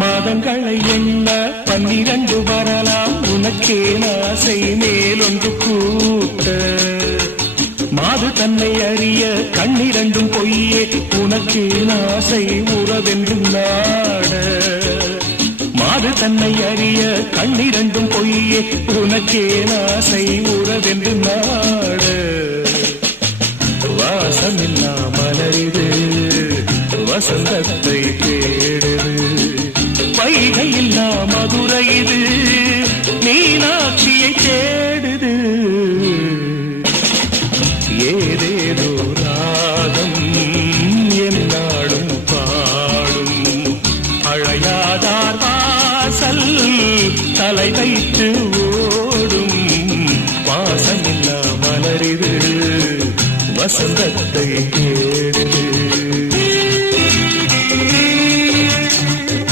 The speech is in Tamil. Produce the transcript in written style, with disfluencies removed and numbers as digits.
மாதங்களை எண்ண 12 வரலாம் உனக்கே ஆசை மேலொன்று கூட்ட மாது தன்னை அறிய கண்ணிரண்டும் பொய்யே உனக்கே ஆசை உறவென்று நாட மாது தன்னை அறிய கண்ணிரண்டும் பொய்யே உனக்கே ஆசை உறவென்று நாட வாசமில்லா மலரிது வசந்தத்தை தேடுது வைகையில்லா மதுரை இது மீனாட்சியை தேடுது ஏதேதோ ராகம் என்னாடும் பாடும் அழையாதார் வாசல் தலை வைத்து ஓடும் வாசமில்லா மலரிது வசந்தத்தை தேடுது